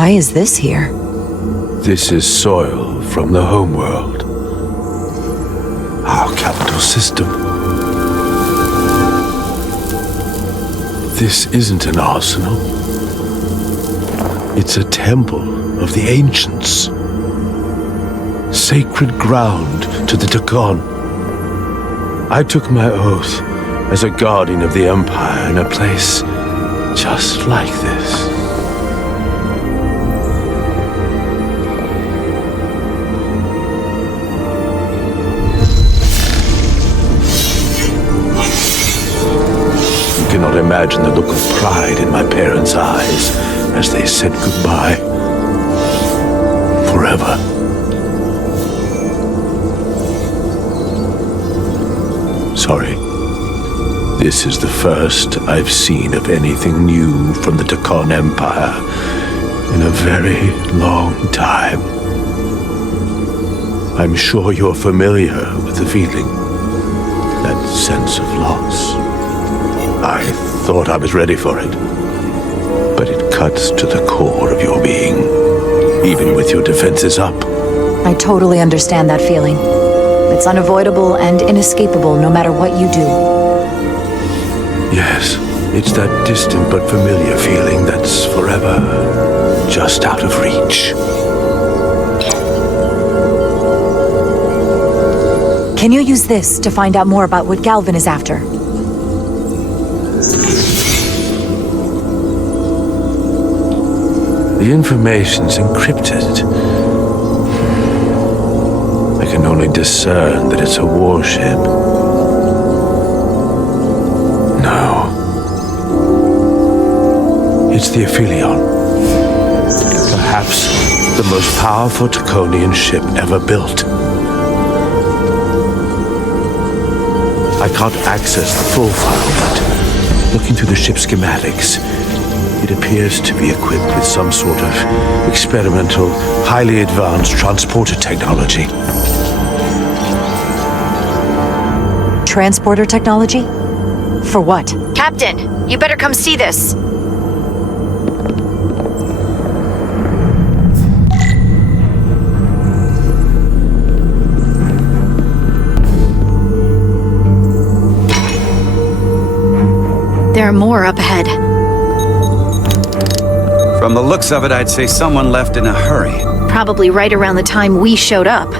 Why is this here? This is soil from the homeworld. Our capital system. This isn't an arsenal. It's a temple of the ancients. Sacred ground to the Dakon. I took my oath as a guardian of the Empire in a place just like this. You cannot imagine the look of pride in my parents' eyes as they said goodbye. Forever. Sorry. This is the first I've seen of anything new from the Dakon Empire in a very long time. I'm sure you're familiar with the feeling, that sense of loss. I thought I was ready for it, but it cuts to the core of your being, even with your defenses up. I totally understand that feeling. It's unavoidable and inescapable no matter what you do. Yes, it's that distant but familiar feeling that's forever just out of reach. Can you use this to find out more about what Galvin is after? The information's encrypted. I can only discern that it's a warship. No. It's the Aphelion. Perhaps the most powerful Draconian ship ever built. I can't access the full file, but looking through the ship's schematics, it appears to be equipped with some sort of experimental, highly advanced transporter technology. Transporter technology? For what? Captain, you better come see this. There are more up ahead. From the looks of it, I'd say someone left in a hurry. Probably right around the time we showed up.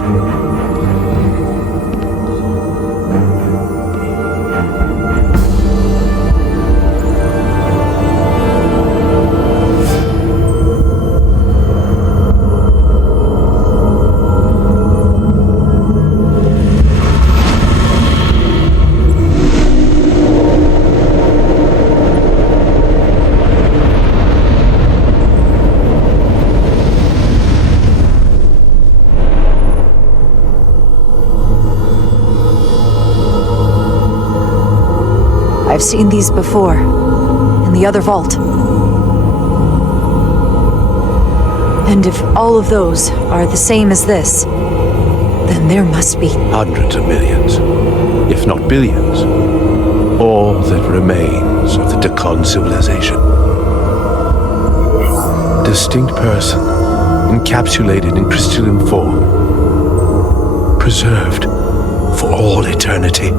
I've seen these before, in the other vault. And if all of those are the same as this, then there must be Hundreds of millions, if not billions. All that remains of the Dakon civilization. Distinct person, encapsulated in crystalline form. Preserved for all eternity.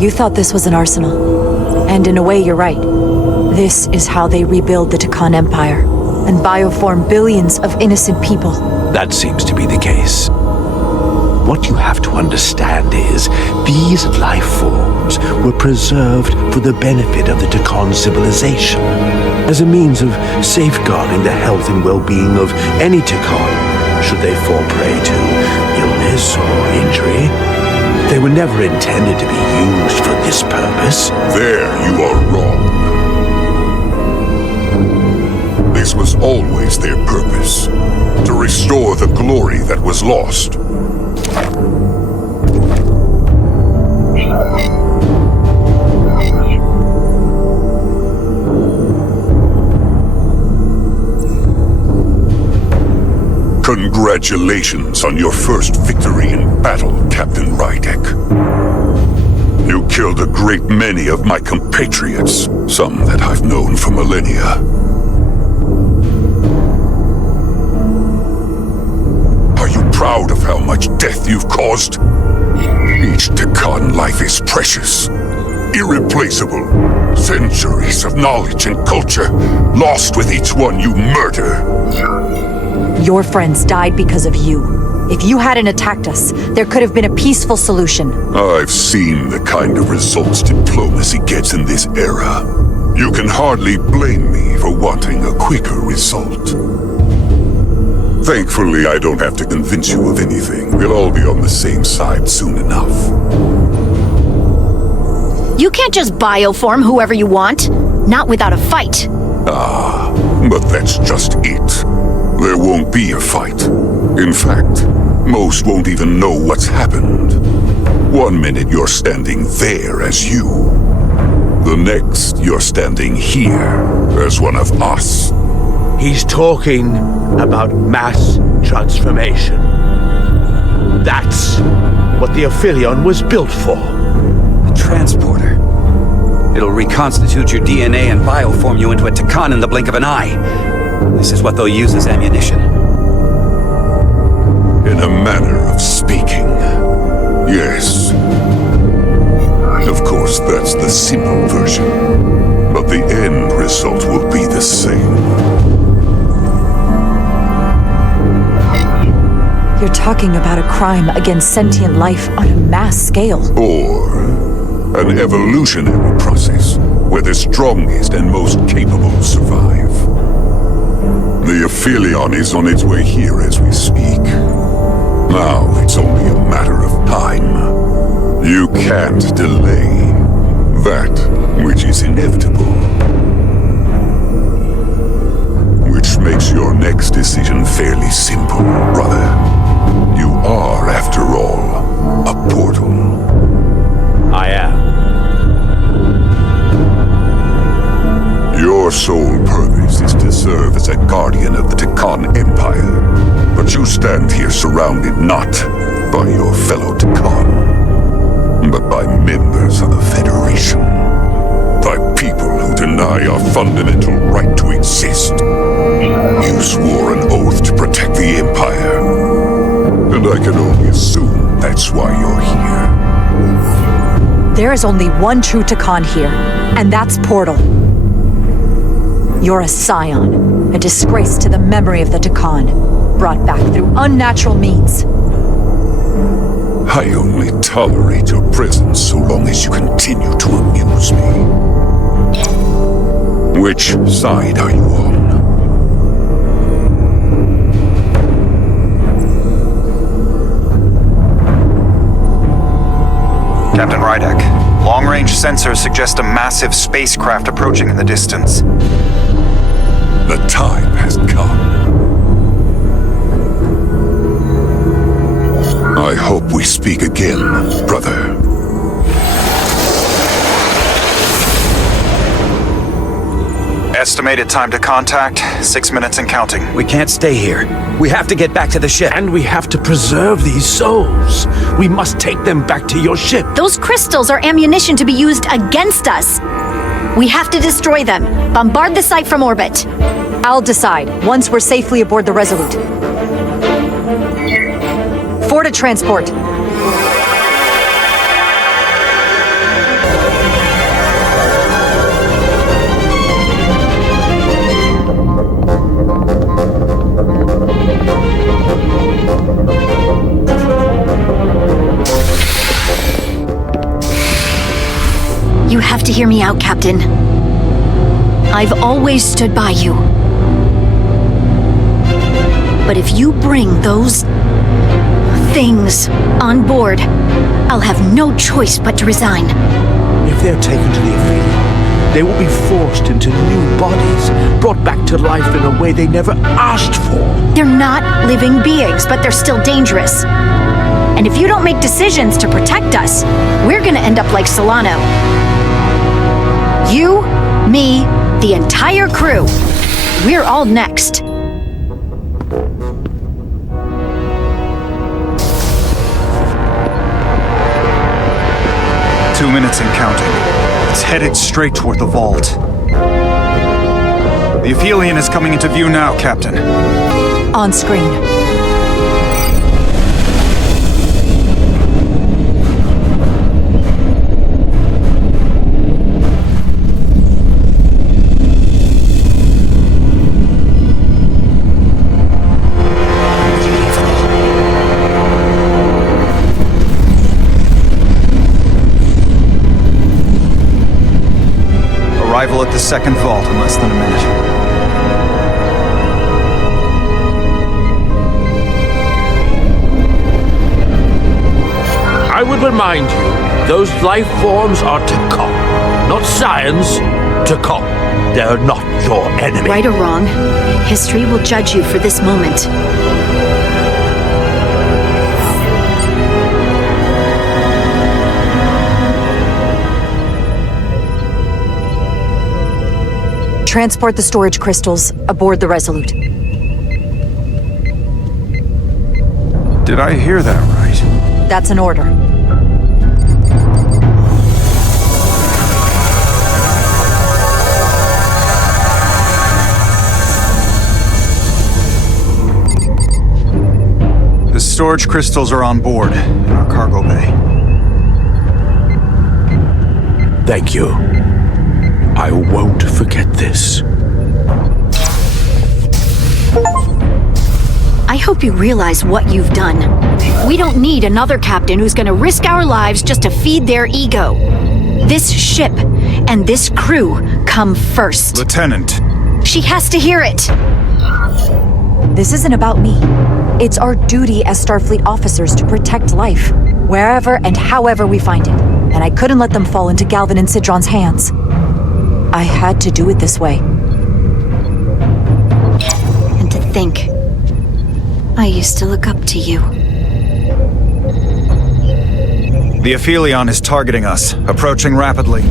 You thought this was an arsenal. And in a way, you're right. This is how they rebuild the Dakon Empire and bioform billions of innocent people. That seems to be the case. What you have to understand is, these life forms were preserved for the benefit of the Dakon civilization, as a means of safeguarding the health and well-being of any Dakon, should they fall prey to illness or injury. They were never intended to be used for this purpose. There you are wrong. This was always their purpose, to restore the glory that was lost. Congratulations on your first victory in battle, Captain Rydek. You killed a great many of my compatriots, some that I've known for millennia. Are you proud of how much death you've caused? Each Tekkan life is precious, irreplaceable. Centuries of knowledge and culture, lost with each one you murder. Your friends died because of you. If you hadn't attacked us, there could have been a peaceful solution. I've seen the kind of results diplomacy gets in this era. You can hardly blame me for wanting a quicker result. Thankfully, I don't have to convince you of anything. We'll all be on the same side soon enough. You can't just bioform whoever you want. Not without a fight. But that's just it. There won't be a fight. In fact, most won't even know what's happened. One minute you're standing there as you. The next you're standing here as one of us. He's talking about mass transformation. That's what the Aphelion was built for. The transporter. It'll reconstitute your DNA and bioform you into a Tekkan in the blink of an eye. This is what they'll use as ammunition. In a manner of speaking, yes. Of course, that's the simple version. But the end result will be the same. You're talking about a crime against sentient life on a mass scale. Or an evolutionary process where the strongest and most capable survive. The Aphelion is on its way here as we speak. Now it's only a matter of time. You can't delay that which is inevitable. Which makes your next decision fairly simple, brother. You are, after all, a portal. I am. Your sole purpose is to serve as a guardian of the Tekkan Empire. But you stand here surrounded not by your fellow Tekkan, but by members of the Federation. By people who deny our fundamental right to exist. You swore an oath to protect the Empire. And I can only assume that's why you're here. There is only one true Tekkan here, and that's Portal. You're a scion, a disgrace to the memory of the Tekkan, brought back through unnatural means. I only tolerate your presence so long as you continue to amuse me. Which side are you on? Captain Rydek, long-range sensors suggest a massive spacecraft approaching in the distance. The time has come. I hope we speak again, brother. Estimated time to contact, 6 minutes and counting. We can't stay here. We have to get back to the ship. And we have to preserve these souls. We must take them back to your ship. Those crystals are ammunition to be used against us. We have to destroy them. Bombard the site from orbit. I'll decide, once we're safely aboard the Resolute. For to transport. You have to hear me out, Captain. I've always stood by you. But if you bring those things on board, I'll have no choice but to resign. If they're taken to the Aphelion, they will be forced into new bodies, brought back to life in a way they never asked for. They're not living beings, but they're still dangerous. And if you don't make decisions to protect us, we're gonna end up like Solano. You, me, the entire crew. We're all next. 2 minutes and counting. It's headed straight toward the vault. The Aphelion is coming into view now, Captain. On screen. Arrival at the second vault in less than a minute. I would remind you, those life forms are Takon, not science. Takon. They're not your enemy. Right or wrong, history will judge you for this moment. Transport the storage crystals aboard the Resolute. Did I hear that right? That's an order. The storage crystals are on board in our cargo bay. Thank you. I won't forget this. I hope you realize what you've done. We don't need another captain who's gonna risk our lives just to feed their ego. This ship and this crew come first. Lieutenant. She has to hear it. This isn't about me. It's our duty as Starfleet officers to protect life, wherever and however we find it. And I couldn't let them fall into Galvin and Sidron's hands. I had to do it this way. And to think, I used to look up to you. The Aphelion is targeting us, approaching rapidly.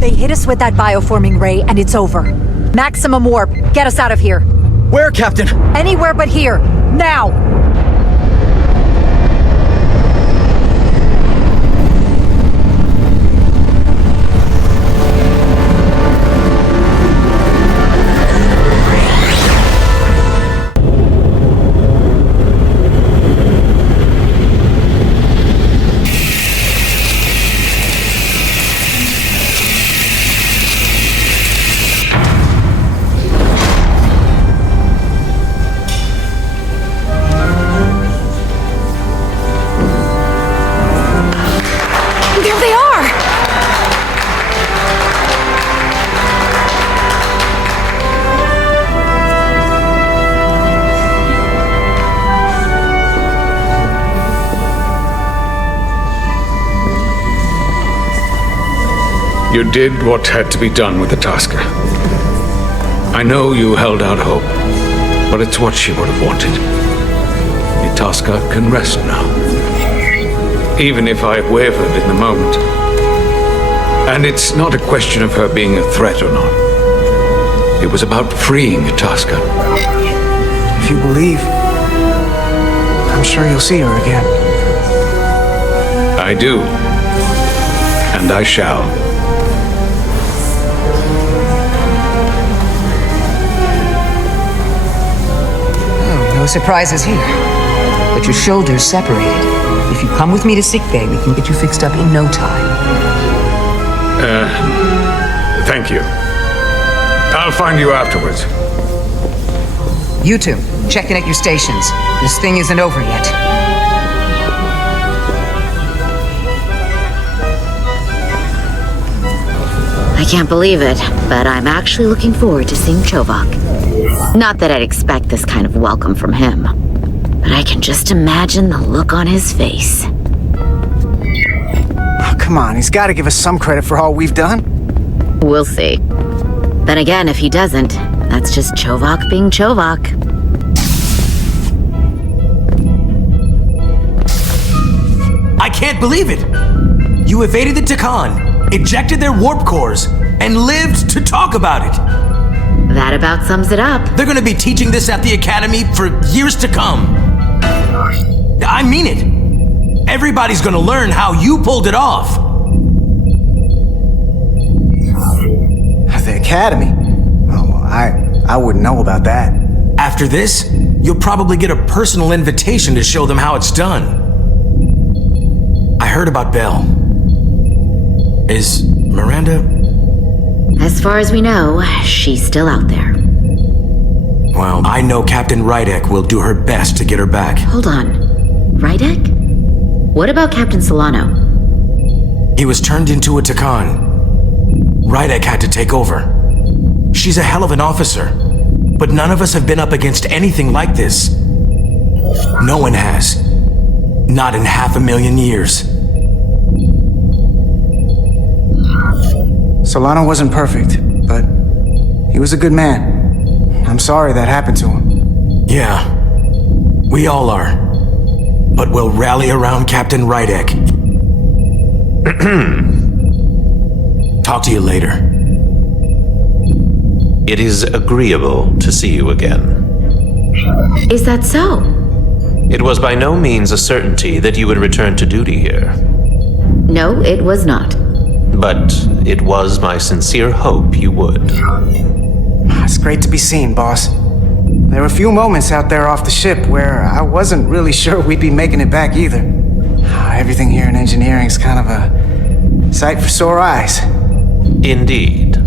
They hit us with that bioforming ray and it's over. Maximum warp, get us out of here. Where, Captain? Anywhere but here, now! You did what had to be done with the Tasker. I know you held out hope, but it's what she would have wanted. The Tasker can rest now. Even if I wavered in the moment. And it's not a question of her being a threat or not. It was about freeing the Tasker. If you believe, I'm sure you'll see her again. I do. And I shall. No surprises here. But your shoulders separated. If you come with me to sickbay, we can get you fixed up in no time. Thank you. I'll find you afterwards. You two, check in at your stations. This thing isn't over yet. I can't believe it, but I'm actually looking forward to seeing Chovak. Not that I'd expect this kind of welcome from him, but I can just imagine the look on his face. Oh, come on, he's got to give us some credit for all we've done. We'll see. Then again, if he doesn't, that's just Chovak being Chovak. I can't believe it! You evaded the Takon, ejected their warp cores, and lived to talk about it! That about sums it up. They're gonna be teaching this at the Academy for years to come. I mean it. Everybody's gonna learn how you pulled it off. The Academy? Oh, I wouldn't know about that. After this, you'll probably get a personal invitation to show them how it's done. I heard about Belle. Is Miranda? As far as we know, she's still out there. Well, I know Captain Rydek will do her best to get her back. Hold on. Rydek? What about Captain Solano? He was turned into a Takan. Rydek had to take over. She's a hell of an officer, but none of us have been up against anything like this. No one has. Not in 500,000 years. Solano wasn't perfect, but he was a good man. I'm sorry that happened to him. Yeah, we all are. But we'll rally around Captain Rydek. Talk to you later. It is agreeable to see you again. Is that so? It was by no means a certainty that you would return to duty here. No, it was not. But it was my sincere hope you would. It's great to be seen, boss. There were a few moments out there off the ship where I wasn't really sure we'd be making it back either. Everything here in engineering's kind of a sight for sore eyes. Indeed.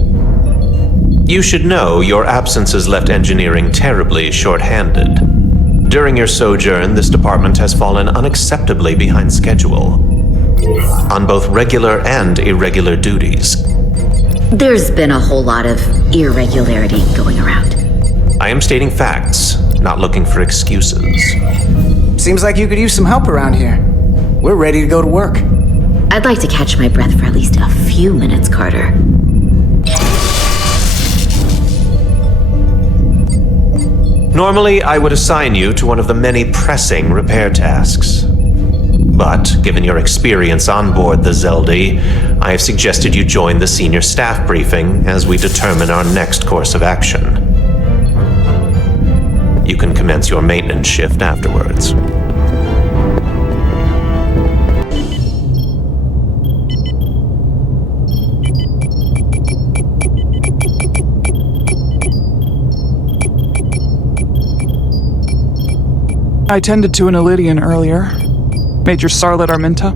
You should know your absence has left engineering terribly short-handed. During your sojourn, this department has fallen unacceptably behind schedule on both regular and irregular duties. There's been a whole lot of irregularity going around. I am stating facts, not looking for excuses. Seems like you could use some help around here. We're ready to go to work. I'd like to catch my breath for at least a few minutes, Carter. Normally, I would assign you to one of the many pressing repair tasks. But, given your experience on board the Zeldi, I have suggested you join the senior staff briefing as we determine our next course of action. You can commence your maintenance shift afterwards. I tended to an Elydian earlier. Major Sarlet Arminta.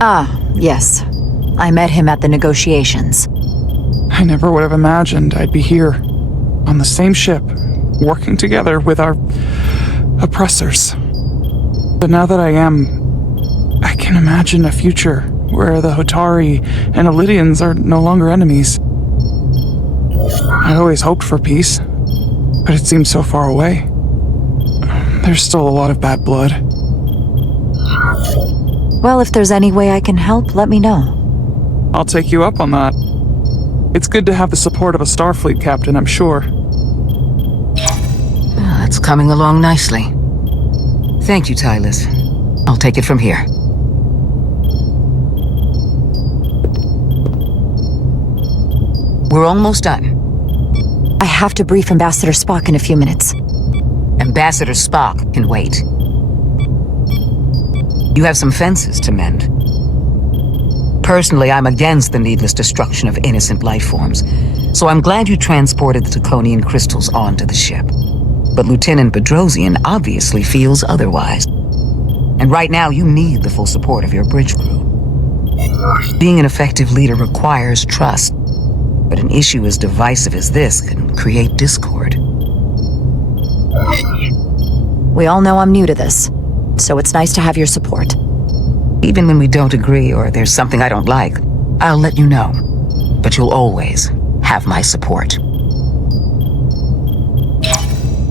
Ah, yes. I met him at the negotiations. I never would have imagined I'd be here, on the same ship, working together with our oppressors. But now that I am, I can imagine a future where the Hotari and Elydians are no longer enemies. I always hoped for peace, but it seems so far away. There's still a lot of bad blood. Well, if there's any way I can help, let me know. I'll take you up on that. It's good to have the support of a Starfleet captain, I'm sure. It's coming along nicely. Thank you, Tylus. I'll take it from here. We're almost done. I have to brief Ambassador Spock in a few minutes. Ambassador Spock can wait. You have some fences to mend. Personally, I'm against the needless destruction of innocent life forms, so I'm glad you transported the Taconian crystals onto the ship. But Lieutenant Bedrosian obviously feels otherwise. And right now, you need the full support of your bridge crew. Being an effective leader requires trust, but an issue as divisive as this can create discord. We all know I'm new to this, so it's nice to have your support. Even when we don't agree or there's something I don't like, I'll let you know. But you'll always have my support.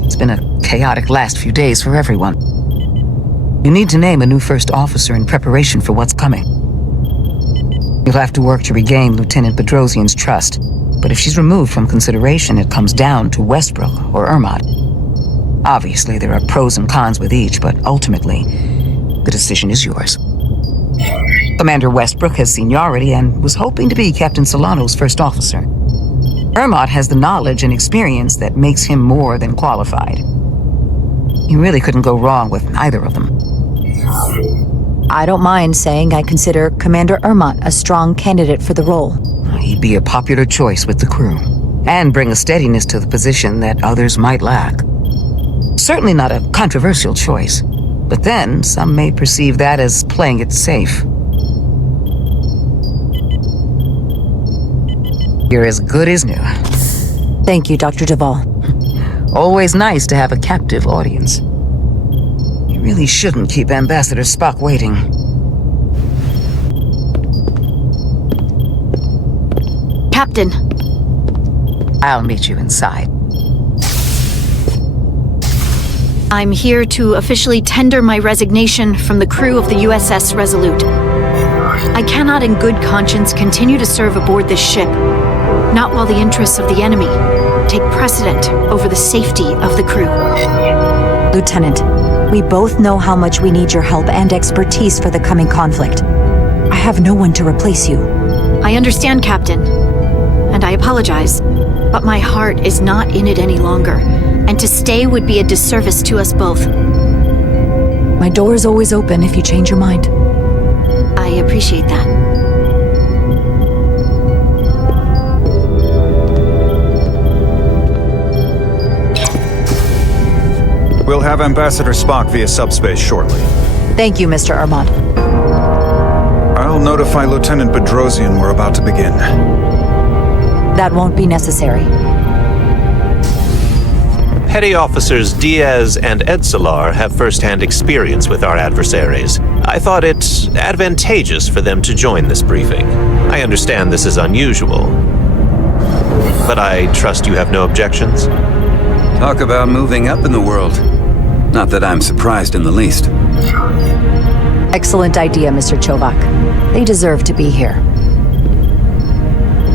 It's been a chaotic last few days for everyone. You need to name a new first officer in preparation for what's coming. You'll have to work to regain Lieutenant Bedrosian's trust, but if she's removed from consideration, it comes down to Westbrook or Ermot. Obviously, there are pros and cons with each, but ultimately, the decision is yours. Commander Westbrook has seniority and was hoping to be Captain Solano's first officer. Ermot has the knowledge and experience that makes him more than qualified. You really couldn't go wrong with either of them. I don't mind saying I consider Commander Ermont a strong candidate for the role. He'd be a popular choice with the crew, and bring a steadiness to the position that others might lack. Certainly not a controversial choice, but then some may perceive that as playing it safe. You're as good as new. Thank you, Dr. Duvall. Always nice to have a captive audience. You really shouldn't keep Ambassador Spock waiting. Captain. I'll meet you inside. I'm here to officially tender my resignation from the crew of the USS Resolute. I cannot in good conscience continue to serve aboard this ship, not while the interests of the enemy take precedent over the safety of the crew. Lieutenant, we both know how much we need your help and expertise for the coming conflict. I have no one to replace you. I understand, Captain, and I apologize, but my heart is not in it any longer, and to stay would be a disservice to us both. My door is always open if you change your mind. I appreciate that. We'll have Ambassador Spock via subspace shortly. Thank you, Mr. Ermont. I'll notify Lieutenant Bedrosian we're about to begin. That won't be necessary. Petty Officers Diaz and Edsolar have first-hand experience with our adversaries. I thought it advantageous for them to join this briefing. I understand this is unusual, but I trust you have no objections? Talk about moving up in the world. Not that I'm surprised in the least. Excellent idea, Mr. Chovak. They deserve to be here.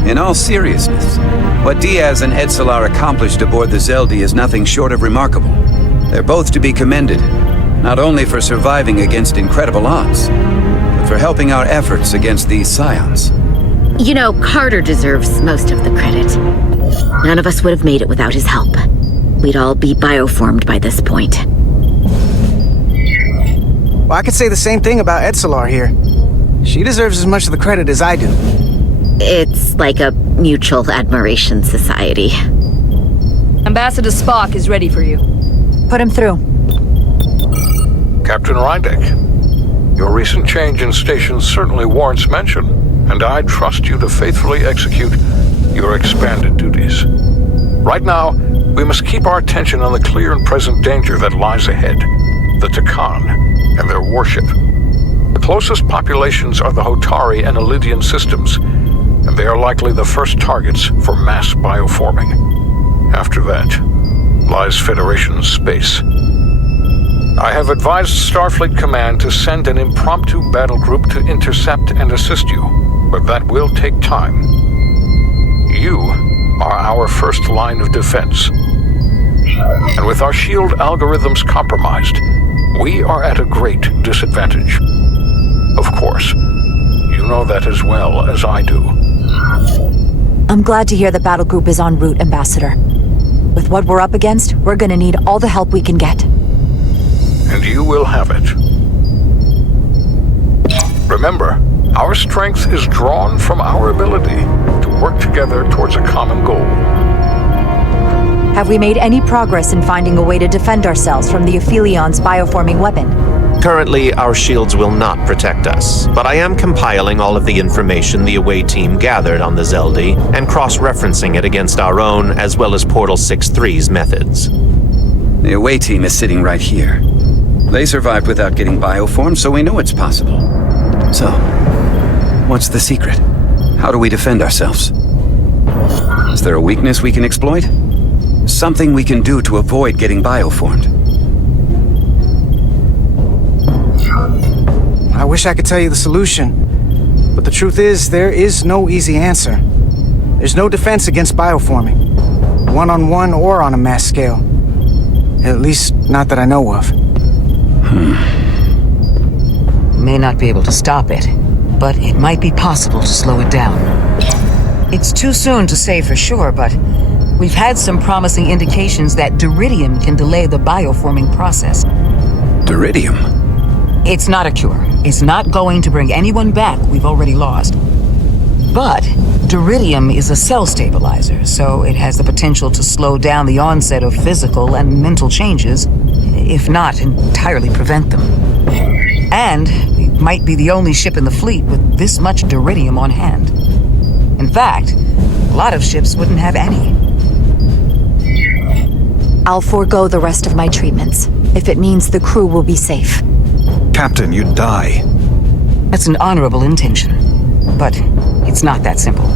In all seriousness, what Diaz and Edsolar accomplished aboard the Zeldi is nothing short of remarkable. They're both to be commended, not only for surviving against incredible odds, but for helping our efforts against these scions. You know, Carter deserves most of the credit. None of us would have made it without his help. We'd all be bioformed by this point. Well, I could say the same thing about Edsolar here. She deserves as much of the credit as I do. It's like a mutual admiration society. Ambassador Spock is ready for you. Put him through. Captain Rydek, your recent change in station certainly warrants mention, and I trust you to faithfully execute your expanded duties. Right now, we must keep our attention on the clear and present danger that lies ahead, the Takan and their warship. The closest populations are the Hotari and Elidian systems, and they are likely the first targets for mass bioforming. After that, lies Federation space. I have advised Starfleet Command to send an impromptu battle group to intercept and assist you, but that will take time. You are our first line of defense. And with our shield algorithms compromised, we are at a great disadvantage. Of course, you know that as well as I do. I'm glad to hear the battle group is en route, Ambassador. With what we're up against, we're gonna need all the help we can get. And you will have it. Remember, our strength is drawn from our ability to work together towards a common goal. Have we made any progress in finding a way to defend ourselves from the Aphilion's bioforming weapon? Currently, our shields will not protect us, but I am compiling all of the information the away team gathered on the Zeldi and cross-referencing it against our own as well as Portal 6-3's methods. The away team is sitting right here. They survived without getting bioformed, so we know it's possible. So, what's the secret? How do we defend ourselves? Is there a weakness we can exploit? Something we can do to avoid getting bioformed? I wish I could tell you the solution, but the truth is, there is no easy answer. There's no defense against bioforming, one-on-one or on a mass scale. At least, not that I know of. May not be able to stop it, but it might be possible to slow it down. It's too soon to say for sure, but we've had some promising indications that Duridium can delay the bioforming process. Duridium? It's not a cure. It's not going to bring anyone back we've already lost. But Duridium is a cell stabilizer, so it has the potential to slow down the onset of physical and mental changes, if not entirely prevent them. And we might be the only ship in the fleet with this much Duridium on hand. In fact, a lot of ships wouldn't have any. I'll forego the rest of my treatments, if it means the crew will be safe. Captain, you'd die. That's an honorable intention, but it's not that simple.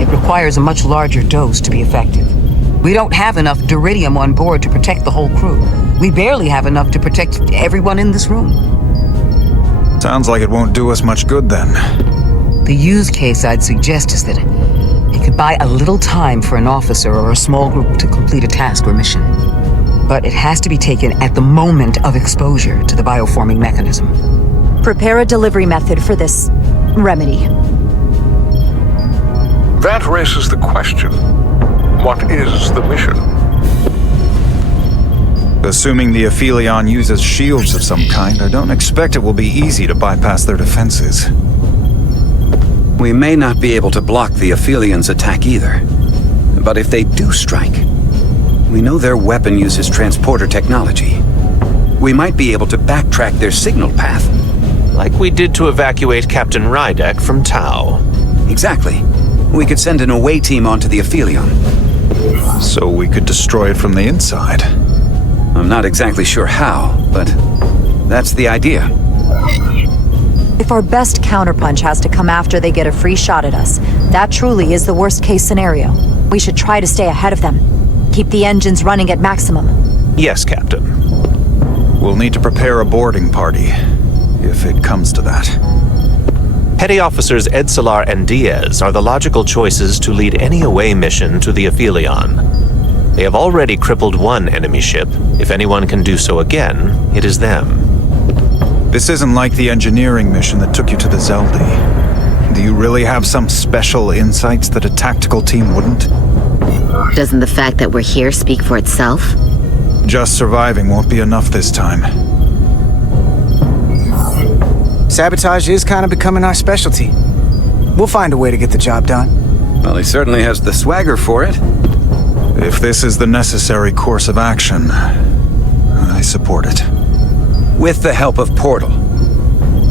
It requires a much larger dose to be effective. We don't have enough Duridium on board to protect the whole crew. We barely have enough to protect everyone in this room. Sounds like it won't do us much good then. The use case I'd suggest is that it could buy a little time for an officer or a small group to complete a task or mission. But it has to be taken at the moment of exposure to the bioforming mechanism. Prepare a delivery method for this remedy. That raises the question. What is the mission? Assuming the Aphelion uses shields of some kind, I don't expect it will be easy to bypass their defenses. We may not be able to block the Aphelion's attack either. But if they do strike, we know their weapon uses transporter technology. We might be able to backtrack their signal path. Like we did to evacuate Captain Rydek from Tau. Exactly. We could send an away team onto the Aphelion. So we could destroy it from the inside. I'm not exactly sure how, but that's the idea. If our best counterpunch has to come after they get a free shot at us, that truly is the worst-case scenario. We should try to stay ahead of them. Keep the engines running at maximum. Yes, Captain. We'll need to prepare a boarding party, if it comes to that. Petty Officers Edsalar and Diaz are the logical choices to lead any away mission to the Aphelion. They have already crippled one enemy ship. If anyone can do so again, it is them. This isn't like the engineering mission that took you to the Zeldi. Do you really have some special insights that a tactical team wouldn't? Doesn't the fact that we're here speak for itself? Just surviving won't be enough this time. Sabotage is kind of becoming our specialty. We'll find a way to get the job done. Well, he certainly has the swagger for it. If this is the necessary course of action, I support it. With the help of Portal.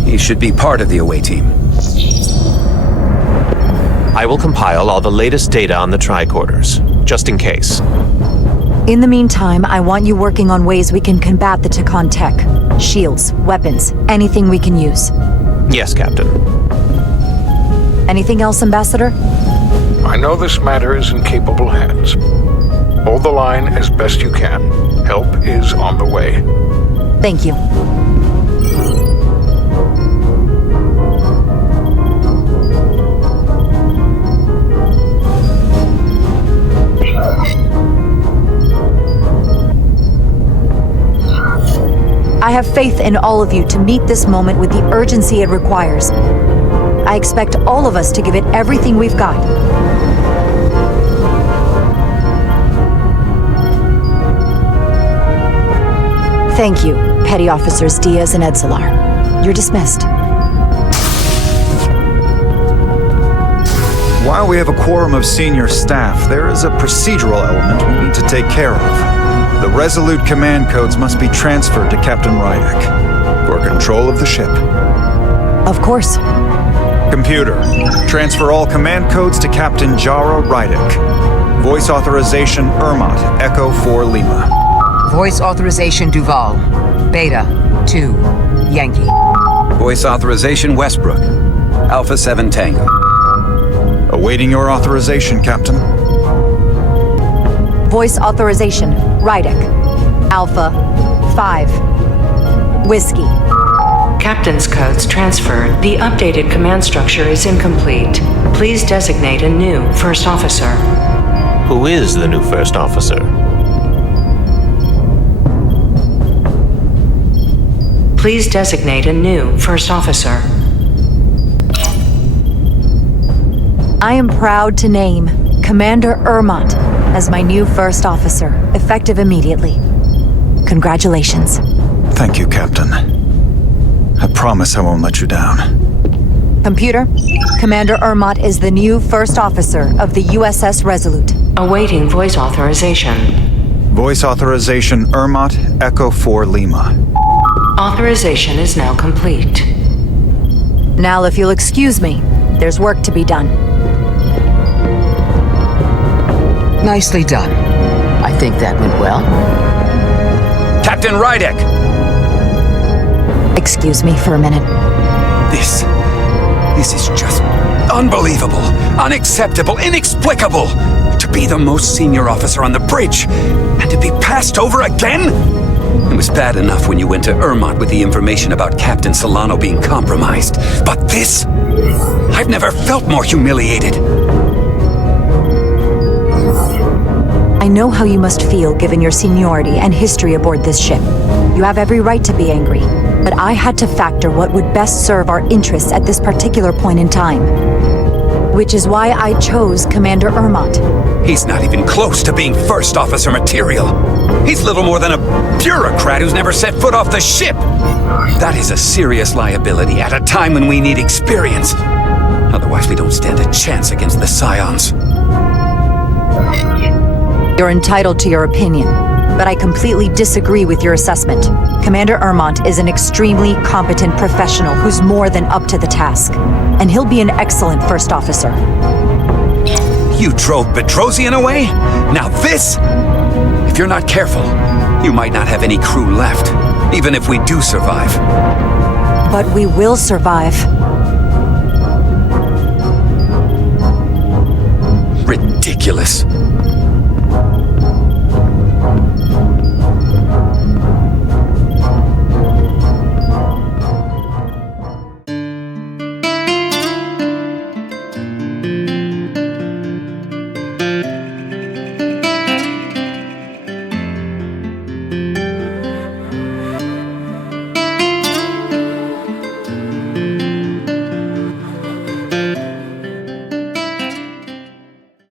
He should be part of the away team. I will compile all the latest data on the tricorders, just in case. In the meantime, I want you working on ways we can combat the Takan tech. Shields, weapons, anything we can use. Yes, Captain. Anything else, Ambassador? I know this matter is in capable hands. Hold the line as best you can. Help is on the way. Thank you. I have faith in all of you to meet this moment with the urgency it requires. I expect all of us to give it everything we've got. Thank you, Petty Officers Diaz and Edsalar. You're dismissed. While we have a quorum of senior staff, there is a procedural element we need to take care of. The Resolute command codes must be transferred to Captain Rydek for control of the ship. Of course. Computer, transfer all command codes to Captain Jara Rydek. Voice authorization Ermot, Echo 4 Lima. Voice authorization Duval. Beta 2 Yankee. Voice authorization Westbrook. Alpha 7 Tango. Awaiting your authorization, Captain. Voice authorization Rydek. Alpha 5 Whiskey. Captain's codes transferred. The updated command structure is incomplete. Please designate a new first officer. Who is the new first officer? Please designate a new first officer. I am proud to name Commander Ermot as my new first officer, effective immediately. Congratulations. Thank you, Captain. I promise I won't let you down. Computer, Commander Ermont is the new first officer of the USS Resolute. Awaiting voice authorization. Voice authorization Ermont, Echo 4 Lima. Authorization is now complete. Now, if you'll excuse me, there's work to be done. Nicely done. I think that went well. Captain Rydek! Excuse me for a minute. This is just unbelievable, unacceptable, inexplicable. To be the most senior officer on the bridge, and to be passed over again? It was bad enough when you went to Ermont with the information about Captain Solano being compromised. But this? I've never felt more humiliated. I know how you must feel given your seniority and history aboard this ship. You have every right to be angry, but I had to factor what would best serve our interests at this particular point in time. Which is why I chose Commander Ermont. He's not even close to being first officer material. He's little more than a bureaucrat who's never set foot off the ship. That is a serious liability at a time when we need experience. Otherwise, we don't stand a chance against the Scions. You're entitled to your opinion, but I completely disagree with your assessment. Commander Ermont is an extremely competent professional who's more than up to the task, and he'll be an excellent first officer. You drove Bedrosian away? Now this? If you're not careful, you might not have any crew left, even if we do survive. But we will survive. Ridiculous.